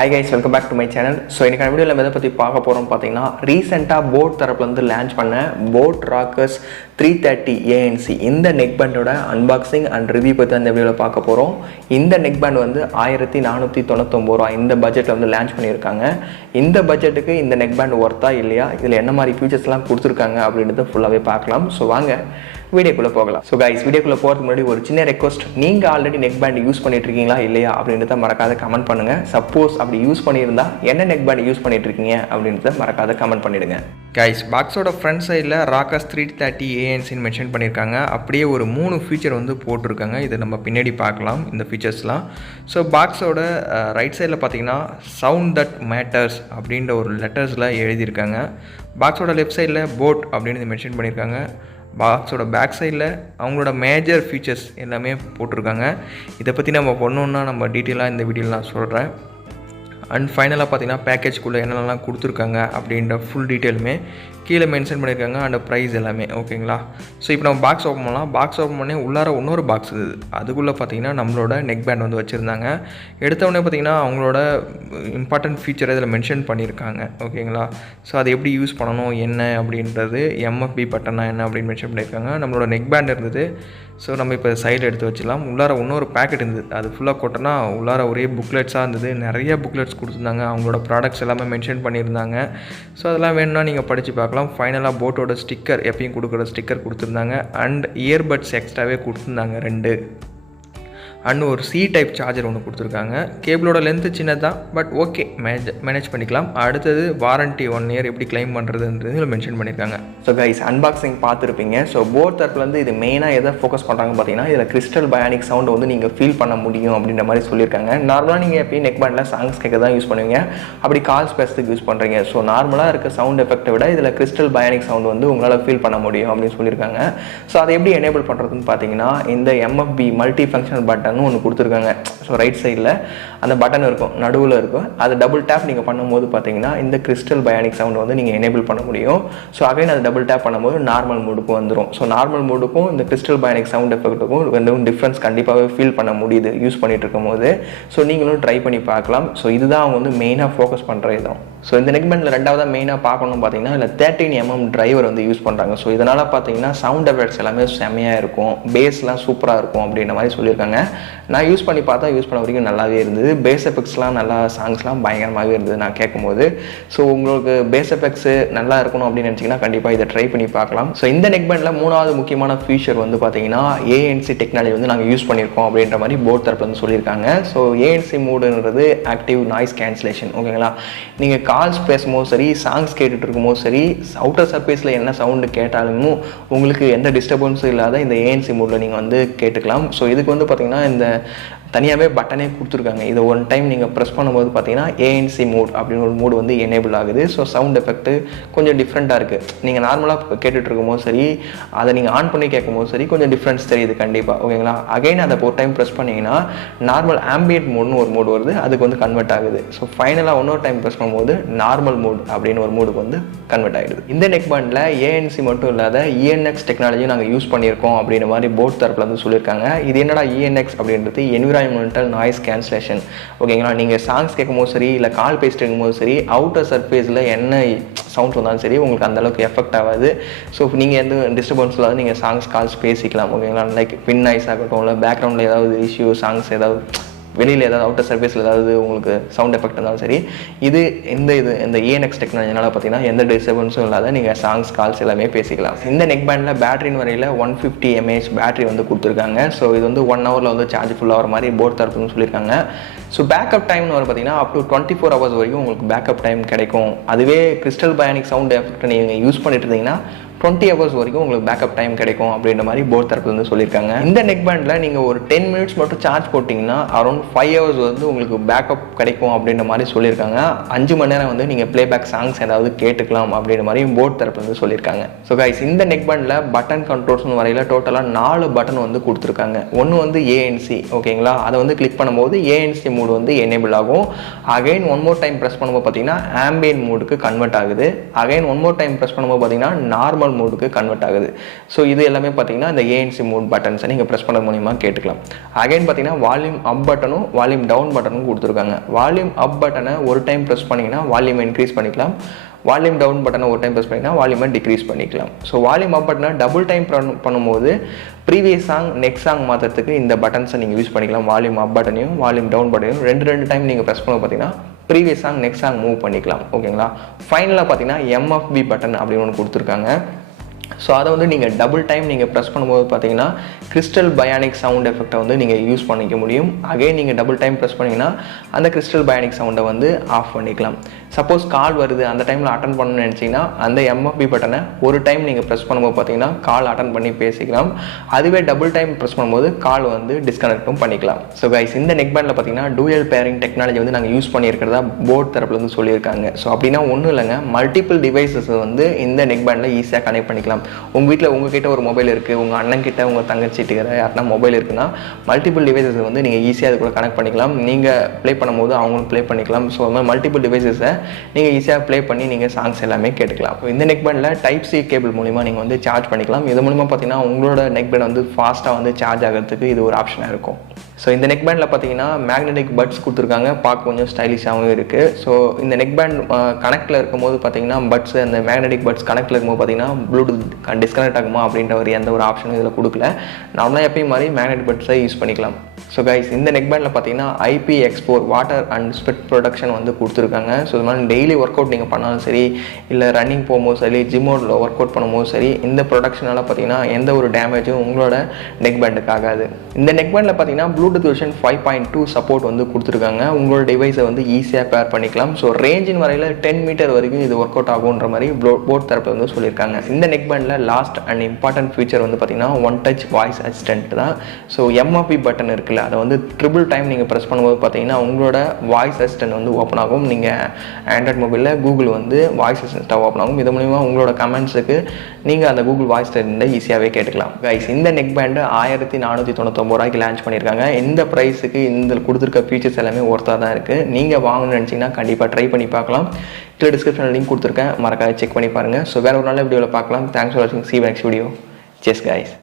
Hi guys, welcome back to my channel. So in this video we will talk about recently boat launch Rockerz 330 ANC இந்த neckband unboxing and review பத்தி இந்த வீடியோல பார்க்க போறோம். இந்த neckband வந்து 1499 ரூபாய் இந்த பட்ஜெட்ல வந்து லான்ச் பண்ணிருக்காங்க. இந்த பட்ஜெட்டுக்கு இந்த neckband வர்த்தா இல்லையா, இதுல என்ன மாதிரி ஃபீச்சர்ஸ்லாம் கொடுத்திருக்காங்க அப்படின்றத ஃபுல்லாவே பார்க்கலாம். சோ வாங்க வீடியோக்குள்ள போகலாம். சோ गाइस, வீடியோக்குள்ள போறதுக்கு முன்னாடி ஒரு சின்ன ரெக்வெஸ்ட், நீங்க ஆல்ரெடி neckband யூஸ் பண்ணிட்டு இருக்கீங்களா இல்லையா அப்படின்றத மறக்காத கமெண்ட் பண்ணுங்க. சப்போஸ் அப்படி யூஸ் பண்ணியிருந்தா என்ன neckband யூஸ் பண்ணிட்டு இருக்கீங்க அப்படின்றத மறக்காத கமெண்ட் பண்ணிடுங்க. गाइस, பாக்ஸோட ஃப்ரண்ட் சைடுல Rockerz 330 ANC ன்னு மென்ஷன் பண்ணிருக்காங்க. அப்படியே ஒரு 3 ஃபீச்சர் வந்து போட்டுருக்காங்க. இத நம்ம பின்னாடி பார்க்கலாம் இந்த ஃபீச்சர்ஸ்லாம். சோ பாக்ஸோட ரைட் சைடுல பாத்தீங்கன்னா சவுண்ட் தட் மேட்டர்ஸ் அப்படின்ற ஒரு லெட்டர்ஸ்ல எழுதி இருக்காங்க. பாக்ஸோட லெஃப்ட் சைடுல போட் அப்படின்னு மென்ஷன் பண்ணிருக்காங்க. பாக்ஸோட பேக் சைடில் அவங்களோட மேஜர் ஃபீச்சர்ஸ் எல்லாமே போட்டிருக்காங்க. இதை பற்றி நம்ம பண்ணோன்னா நம்ம டீட்டெயிலாக இந்த வீடியோவில் நான் சொல்கிறேன். அண்ட் ஃபைனலாக பார்த்தீங்கன்னா பேக்கேஜ்குள்ளே என்னென்னலாம் கொடுத்துருக்காங்க அப்படின்ற ஃபுல் டீட்டெயிலுமே கீழே மென்ஷன் பண்ணியிருக்காங்க. அண்ட் ப்ரைஸ் எல்லாமே ஓகேங்களா. ஸோ இப்போ நம்ம பாக்ஸ் ஓப்பன் பண்ணலாம். பாக்ஸ் ஓப்பன் பண்ணி உள்ளார இன்னொரு பாக்ஸ் இருக்குது. அதுக்குள்ளே பார்த்தீங்கன்னா நம்மளோட neckband வந்து வச்சுருந்தாங்க. எடுத்தவொடனே பார்த்தீங்கன்னா அவங்களோட இம்பார்ட்டன்ட் ஃபீச்சரை இதில் மென்ஷன் பண்ணியிருக்காங்க ஓகேங்களா. ஸோ அதை எப்படி யூஸ் பண்ணணும் என்ன அப்படின்றது, எம்எஃப்பி பட்டனா என்ன அப்படின்னு மென்ஷன் பண்ணியிருக்காங்க. நம்மளோட neckband இருந்தது. ஸோ நம்ம இப்போ சைடில் எடுத்து வச்சிடலாம். உள்ளார இன்னொரு பேக்கெட் இருந்தது. அது ஃபுல்லாக கொட்டனா உள்ளார ஒரே புக்லெட்ஸாக இருந்தது. நிறைய புக்லெட்ஸ் கொடுத்துருந்தாங்க. அவங்களோட ப்ராடக்ட்ஸ் எல்லாமே மென்ஷன் பண்ணியிருந்தாங்க. ஸோ அதெல்லாம் வேணும்னா நீங்கள் படித்து பார்க்கலாம். ஃபைனலாக போட்டோட ஸ்டிக்கர், எப்பயும் கொடுக்குற ஸ்டிக்கர் கொடுத்துருந்தாங்க. அண்ட் இயர்பட்ஸ் எக்ஸ்ட்ராவே கொடுத்துருந்தாங்க 2. அண்ட் ஒரு சி டைப் சார்ஜர் ஒன்று கொடுத்துருக்காங்க. கேபிளோட லென்த்து சின்னதான், பட் ஓகே மேனேஜ் பண்ணிக்கலாம். அடுத்தது வாரண்ட்டி 1 இயர் எப்படி கிளைம் பண்ணுறதுன்றது இதில் மென்ஷன் பண்ணியிருக்காங்க. ஸோ கைஸ், அன்பாக்சிங் பார்த்துருப்பீங்க. ஸோ போட் தரப்புலேருந்து இது மெயினாக எதை ஃபோக்கஸ் பண்ணுறாங்க பார்த்தீங்கன்னா, இதில் கிறிஸ்டல் பயானிக் சவுண்ட் வந்து நீங்கள் ஃபீல் பண்ண முடியும் அப்படின்ற மாதிரி சொல்லியிருக்காங்க. நார்மலாக நீங்கள் எப்பயும் neckbandல சாங்ஸ் கேட்க தான் யூஸ் பண்ணுவீங்க, அப்படி கால்ஸ் பேசுறதுக்கு யூஸ் பண்ணுறீங்க. ஸோ நார்மலாக இருக்க சவுண்ட் எஃபெக்ட்டை விட இதில் கிறிஸ்டல் பயானிக் சவுண்ட் வந்து உங்களால் ஃபீல் பண்ண முடியும் அப்படின்னு சொல்லியிருக்காங்க. ஸோ அதை எப்படி எனேபிள் பண்ணுறதுன்னு பார்த்தீங்கன்னா, இந்த எம்எஃப்பி மல்டி ஃபங்க்ஷனல் பட்டன் ஒன்று கொடுத்துருக்காங்க. ஸோ ரைட் சைடில் அந்த பட்டன் இருக்கும், நடுவில் இருக்கும். அது டபுள் டேப் நீங்கள் பண்ணும்போது பார்த்தீங்கன்னா இந்த கிறிஸ்டல் பயானிக் சவுண்ட் வந்து நீங்கள் எனேபிள் பண்ண முடியும். ஸோ அகைன் அது டபுள் டேப் பண்ணும்போது நார்மல் மோடுக்கும் வந்துடும். ஸோ நார்மல் மோடுக்கும் இந்த கிறிஸ்டல் பயானிக் சவுண்ட் எஃபெக்ட்டுக்கும் ரெண்டும் டிஃப்ரென்ஸ் கண்டிப்பாகவே ஃபீல் பண்ண முடியுது யூஸ் பண்ணிட்டு இருக்கும் போது. ஸோ நீங்களும் ட்ரை பண்ணி பார்க்கலாம். ஸோ இதுதான் அவங்க வந்து மெயினாக ஃபோக்கஸ் பண்ணுற இதுவும். ஸோ இந்த neckbandல ரெண்டாவதாக மெயினாக பார்க்கணும் பார்த்தீங்கன்னா இல்லை 13mm டிரைவர் வந்து யூஸ் பண்ணுறாங்க. ஸோ இதனால் பார்த்தீங்கன்னா சவுண்ட் எஃபெக்ட்ஸ் எல்லாமே செம்மையாக இருக்கும், பேஸ்லாம் சூப்பராக இருக்கும் அப்படின்ற மாதிரி சொல்லியிருக்காங்க. நான் யூஸ் பண்ணி பார்த்தா யூஸ் பண்ண வரைக்கும் நல்லாவே இருந்தது. பேஸ் எஃபெக்ட்ஸ்லாம் நல்லா, சாங்ஸ்லாம் பயங்கரமாகவே இருந்தது நான் கேட்கும்போது. ஸோ உங்களுக்கு பேஸ் எஃபெக்ட்ஸு நல்லா இருக்கணும் அப்படின்னு நினச்சிங்கன்னா கண்டிப்பாக இதை ட்ரை பண்ணி பார்க்கலாம். ஸோ இந்த neckbandல 3வது முக்கியமான ஃபீச்சர் வந்து பார்த்தீங்கன்னா ANC டெக்னாலஜி வந்து நாங்கள் யூஸ் பண்ணியிருக்கோம் அப்படின்ற மாதிரி போட் தரப்பு வந்து சொல்லியிருக்காங்க. ஸோ ANC மோடுன்றது ஆக்டிவ் நாய்ஸ் கேன்சலேஷன் ஓகேங்களா. நீங்கள் கால்ஸ் பேசும்போது சரி, சாங்ஸ் கேட்டுட்டு இருக்கும்போது சரி, அவுட்டர் சர்ஃபேஸில் என்ன சவுண்டு கேட்டாலும் உங்களுக்கு எந்த டிஸ்டர்பன்ஸும் இல்லாத இந்த ANC மோடில் நீங்கள் வந்து கேட்டுக்கலாம். ஸோ இதுக்கு வந்து பார்த்தீங்கன்னா இந்த தனியாகவே பட்டனே கொடுத்துருக்காங்க. இதை ஒன் டைம் நீங்கள் ப்ரெஸ் பண்ணும்போது பார்த்தீங்கன்னா ANC மோட் அப்படின்னு ஒரு மோடு வந்து எனேபிள் ஆகுது. ஸோ சவுண்ட் எஃபெக்ட்டு கொஞ்சம் டிஃப்ரெண்ட்டாக இருக்குது. நீங்கள் நார்மலாக கேட்டுட்டு இருக்கும்போது சரி, அதை நீங்கள் ஆன் பண்ணி கேட்கும்போது சரி, கொஞ்சம் டிஃப்ரென்ஸ் தெரியுது கண்டிப்பாக ஓகேங்களா. அகைன் அதை ஒரு டைம் ப்ரெஸ் பண்ணிங்கன்னா நார்மல் ஆம்பியன்ட் மோட்னு ஒரு மோடு வருது, அதுக்கு வந்து கன்வெர்ட் ஆகுது. ஸோ ஃபைனலாக இன்னொரு டைம் ப்ரெஸ் பண்ணும்போது நார்மல் மோட் அப்படின்னு ஒரு மோடுக்கு வந்து கன்வெர்ட் ஆகிடுது. இந்த neckbandல ANC மட்டும் இல்லாத ENX டெக்னாலஜி நாங்கள் யூஸ் பண்ணியிருக்கோம் அப்படின்ற மாதிரி போட் தரப்பில் வந்து சொல்லியிருக்காங்க. இது என்னடா ENX அப்படின்றது, என்விரான்மெண்டல் நாய்ஸ் கேன்சலேஷன் ஓகேங்களா. நீங்கள் சாங்ஸ் கேட்கும்போது சரி, இல்லை கால் பேசிட்டு இருக்கும்போது சரி, அவுட்டர் சர்ஃபேஸில் என்ன சவுண்ட்ஸ் வந்தாலும் சரி உங்களுக்கு அந்தளவுக்கு எஃபெக்ட் ஆகாது. ஸோ நீங்கள் எந்த டிஸ்டர்பன்ஸ் இல்லாத நீங்கள் சாங்ஸ் கால்ஸ் பேசிக்கலாம் ஓகேங்களா. லைக் பின் நாய்ஸ் ஆகட்டும், இல்லை பேக்ரவுண்டில் ஏதாவது இஷ்யூ, சாங்ஸ் ஏதாவது வெளியில் ஏதாவது அவுட்டர் சர்ஃபேஸில் ஏதாவது உங்களுக்கு சவுண்ட் எஃபெக்ட் இருந்தாலும் சரி, இது இந்த ENX டெக்னாலஜினால பார்த்தீங்கன்னா எந்த டிஸ்டர்பன்ஸும் இல்லாத நீங்கள் சாங்ஸ் கால்ஸ் எல்லாமே பேசிக்கலாம். இந்த neckbandல பேட்டரின்னு வரையில் 150 mAh பேட்டரி வந்து கொடுத்துருக்காங்க. ஸோ இது வந்து 1 ஹவரில் வந்து சார்ஜ் ஃபுல்லாக வர மாதிரி போட் தரப்புன்னு சொல்லியிருக்காங்க. ஸோ பேக்கப் டைம்னு வர பார்த்தீங்கன்னா அப் டு 24 hours வரைக்கும் உங்களுக்கு பேக்கப் டைம் கிடைக்கும். அதுவே கிறிஸ்டல் பயானிக் சவுண்ட் எஃபெக்ட் நீங்கள் யூஸ் பண்ணிட்டு இருந்தீங்கன்னா 20 hours வரைக்கும் உங்களுக்கு பேக்கப் டைம் கிடைக்கும் அப்படின்ற மாதிரி போட் தரப்பு வந்து சொல்லியிருக்காங்க. இந்த neckbandல நீங்கள் ஒரு 10 minutes மட்டும் சார்ஜ் போட்டிங்கன்னா அரௌண்ட் 5 hours வந்து உங்களுக்கு பேக்கப் கிடைக்கும் அப்படின்ற மாதிரி சொல்லியிருக்காங்க. 5 மணி நேரம் வந்து நீங்கள் ப்ளேபேக் சாங்ஸ் ஏதாவது கேட்டுக்கலாம் அப்படின்ற மாதிரி போட் தரப்பு வந்து சொல்லியிருக்காங்க. ஸோ கைஸ், இந்த neckbandல பட்டன் கண்ட்ரோல்ஸ்னு வரையில் டோட்டலாக 4 பட்டன் வந்து கொடுத்துருக்காங்க. ஒன்று வந்து ANC ஓகேங்களா. அதை வந்து கிளிக் பண்ணும்போது ANC மோடு வந்து எனேபிள் ஆகும். Again one more time press பண்ணும்போது பார்த்தீங்கன்னா ஆம்பியன்ட் மோடுக்கு கன்வெர்ட் ஆகுது. Again one more time press பண்ணும்போது பார்த்தீங்கன்னா நார்மல் நார்மல் மோடுக்கு கன்வெர்ட் ஆகுது. ஸோ இது எல்லாமே பார்த்தீங்கன்னா இந்த ANC மோட் பட்டன்ஸை நீங்கள் ப்ரெஸ் பண்ணது மூலிமா கேட்டுக்கலாம். அகைன் பார்த்தீங்கன்னா வால்யூம் அப் பட்டனும் வால்யூம் டவுன் பட்டனும் கொடுத்துருக்காங்க. வால்யூம் அப் பட்டனை ஒரு டைம் ப்ரெஸ் பண்ணிங்கன்னா வால்யூமை இன்க்ரீஸ் பண்ணிக்கலாம். வால்யூம் டவுன் பட்டனை ஒரு டைம் ப்ரெஸ் பண்ணிங்கன்னா வால்யூமை டிக்ரீஸ் பண்ணிக்கலாம். ஸோ வால்யூம் அப் பட்டனை டபுள் டைம் பண்ணும்போது ப்ரீவியஸ் சாங் நெக்ஸ்ட் சாங் மாற்றுறதுக்கு இந்த பட்டன்ஸை நீங்கள் யூஸ் பண்ணிக்கலாம். வால்யூம் அப் பட்டனையும் வால்யூம் டவுன் பட்டனையும் ரெண்டு டைம் நீங்கள் ப்ரெஸ் பண்ண பார்த்தீங்கன்னா previous song next song move பண்ணிக்கலாம். ஓகேங்களா. ஃபைனலாக பார்த்தீங்கன்னா MFB பட்டன் அப்படின்னு ஒன்று கொடுத்துருக்காங்க. ஸோ அதை வந்து நீங்கள் டபுள் டைம் நீங்கள் ப்ரெஸ் பண்ணும்போது பார்த்தீங்கன்னா கிறிஸ்டல் பயானிக் சவுண்ட் எஃபெக்டை வந்து நீங்கள் யூஸ் பண்ணிக்க முடியும். அகைன் நீங்கள் டபுள் டைம் ப்ரெஸ் பண்ணிங்கன்னா அந்த கிறிஸ்டல் பயானிக் சவுண்டை வந்து ஆஃப் பண்ணிக்கலாம். சப்போஸ் கால் வருது அந்த டைமில் அட்டன் பண்ணணும்னு நினச்சிங்கன்னா அந்த MFB பட்டனை ஒரு டைம் நீங்கள் ப்ரெஸ் பண்ணும்போது பார்த்தீங்கன்னா கால் அட்டன் பண்ணி பேசிக்கலாம். அதுவே டபுள் டைம் ப்ரெஸ் பண்ணும்போது கால் வந்து டிஸ்கனெக்டும் பண்ணிக்கலாம். ஸோ கைஸ் இந்த நெக் பேண்டில் பார்த்தீங்கன்னா டூயல் பேரிங் டெக்னாலஜி வந்து நாங்கள் யூஸ் பண்ணியிருக்கிறதா போர்ட் தரப்புலேருந்து சொல்லியிருக்காங்க. ஸோ அப்படின்னா ஒன்றும் இல்லைங்க, மல்டிபிள் டிவைசஸ் வந்து இந்த நெக் பேண்டில் ஈஸியாக கனெக்ட் பண்ணிக்கலாம். உங்கள் வீட்டில் உங்ககிட்ட ஒரு மொபைல் இருக்குது, உங்கள் அண்ணன் கிட்ட உங்கள் தங்கச்சிட்டுக்கிற யாருன்னா மொபைல் இருக்குன்னா மல்டிபிள் டிவைசஸ் வந்து நீங்கள் ஈஸியாக அது கூட கனெக்ட் பண்ணிக்கலாம். நீங்கள் ப்ளே பண்ணும்போது அவங்களும் ப்ளே பண்ணிக்கலாம். ஸோ அது மாதிரி மல்டிபிள் டிவைசஸை நீங்கள் ஈஸியாக ப்ளே பண்ணி நீங்கள் சாங்ஸ் எல்லாமே கேட்டுக்கலாம். இந்த நெக் பேண்டில் டைப் C கேபிள் மூலிமா நீங்கள் வந்து சார்ஜ் பண்ணிக்கலாம். இது மூலிமா பார்த்தீங்கன்னா உங்களோட நெக் பேண்ட் வந்து ஃபாஸ்ட்டாக வந்து சார்ஜ் ஆகிறதுக்கு இது ஒரு ஆப்ஷனாக இருக்கும். ஸோ இந்த நெக் பேண்டில் பார்த்தீங்கன்னா மேக்னெட்டிக் பட்ஸ் கொடுத்துருக்காங்க, பார்க்க கொஞ்சம் ஸ்டைலிஷாகவும் இருக்குது. ஸோ இந்த நெக் பேண்ட் கனெக்டில் இருக்கும்போது பார்த்தீங்கன்னா பட்ஸ் அந்த மேக்னெட்டிக் பட்ஸ் கனெக்டில் இருக்கும்போது பார்த்தீங்கன்னா ப்ளூடூத் டிஸ்கனெக்ட் ஆகுமா அப்படின்ற ஒரு எந்த ஒரு ஆப்ஷனும் இதில் கொடுக்கல. நார்மலாக எப்பயும் மாதிரி மேக்னெட்டிக் பட்ஸை யூஸ் பண்ணிக்கலாம். ஸோ கைஸ் இந்த நெக் பேண்டில் பார்த்தீங்கன்னா IPX4 water and sweat production வந்து கொடுத்துருக்காங்க. ஸோ இது மாதிரி டெய்லி ஒர்க் அவுட் நீங்கள் பண்ணாலும் சரி, இல்லை ரன்னிங் போகும்போது சரி, ஜிம்மோடில் ஒர்க் அவுட் பண்ணும்போது சரி, இந்த ப்ரொடக்ஷனால் பார்த்தீங்கன்னா எந்த ஒரு டேமேஜும் உங்களோட நெக் பேண்டுக்கு ஆகாது. இந்த நெக் பேண்டில் பார்த்தீங்கன்னா ப்ளூடூத் வெர்ஷன் 5.2 சப்போர்ட் வந்து கொடுத்துருக்காங்க. உங்களோட டிவைஸை வந்து ஈஸியாக பேர் பண்ணிக்கலாம். ஸோ ரேஞ்சின் வரையில் 10 மீட்டர் வரைக்கும் இது ஒர்க் அவுட் ஆகுன்ற மாதிரி போர்ட் தரப்பு வந்து சொல்லியிருக்காங்க. இந்த நெக் பேண்டில் லாஸ்ட் அண்ட் இம்பார்ட்டன்ட் ஃபீச்சர் வந்து பார்த்தீங்கன்னா ஒன் டச் வாய்ஸ் அசிஸ்டன்ட் தான். ஸோ MFB பட்டன் இருக்குல்ல, அதை வந்து ட்ரிபிள் டைம் நீங்கள் ப்ரெஸ் பண்ணும்போது பார்த்தீங்கன்னா உங்களோட வாய்ஸ் அசிஸ்டன்ட் வந்து ஓப்பன் ஆகும். நீங்கள் ஆண்ட்ராய்ட் மொபைலில் கூகுள் வந்து வாய்ஸ் அசிஸ்டண்ட்டாக ஓப்பன் ஆகும். இது மூலிமா உங்களோட கமெண்ட்ஸுக்கு நீங்கள் அந்த கூகுள் வாய்ஸ் அசிஸ்டண்ட்டை ஈஸியாகவே கேட்டுக்கலாம். கைஸ் இந்த நெக் பேண்டு 1499 ரூபாய்க்கு லான்ச் பண்ணியிருக்காங்க. இந்த ப்ரைஸுக்கு இந்த கொடுத்துருக்க ஃபீச்சர்ஸ் எல்லாமே ஒர்த்தாக தான் இருக்குது. நீங்கள் வாங்கணும்னு நினச்சிங்கன்னா கண்டிப்பாக ட்ரை பண்ணி பார்க்கலாம். கீழே டிஸ்கிரிப்ஷனில் லிங்க் கொடுத்துருக்கேன், மறக்காம செக் பண்ணி பாருங்கள். ஸோ வேறு ஒரு நல்ல வீடியோவில் பார்க்கலாம். தேங்க்ஸ் ஃபார் வாட்சிங். See you next video. Cheers guys.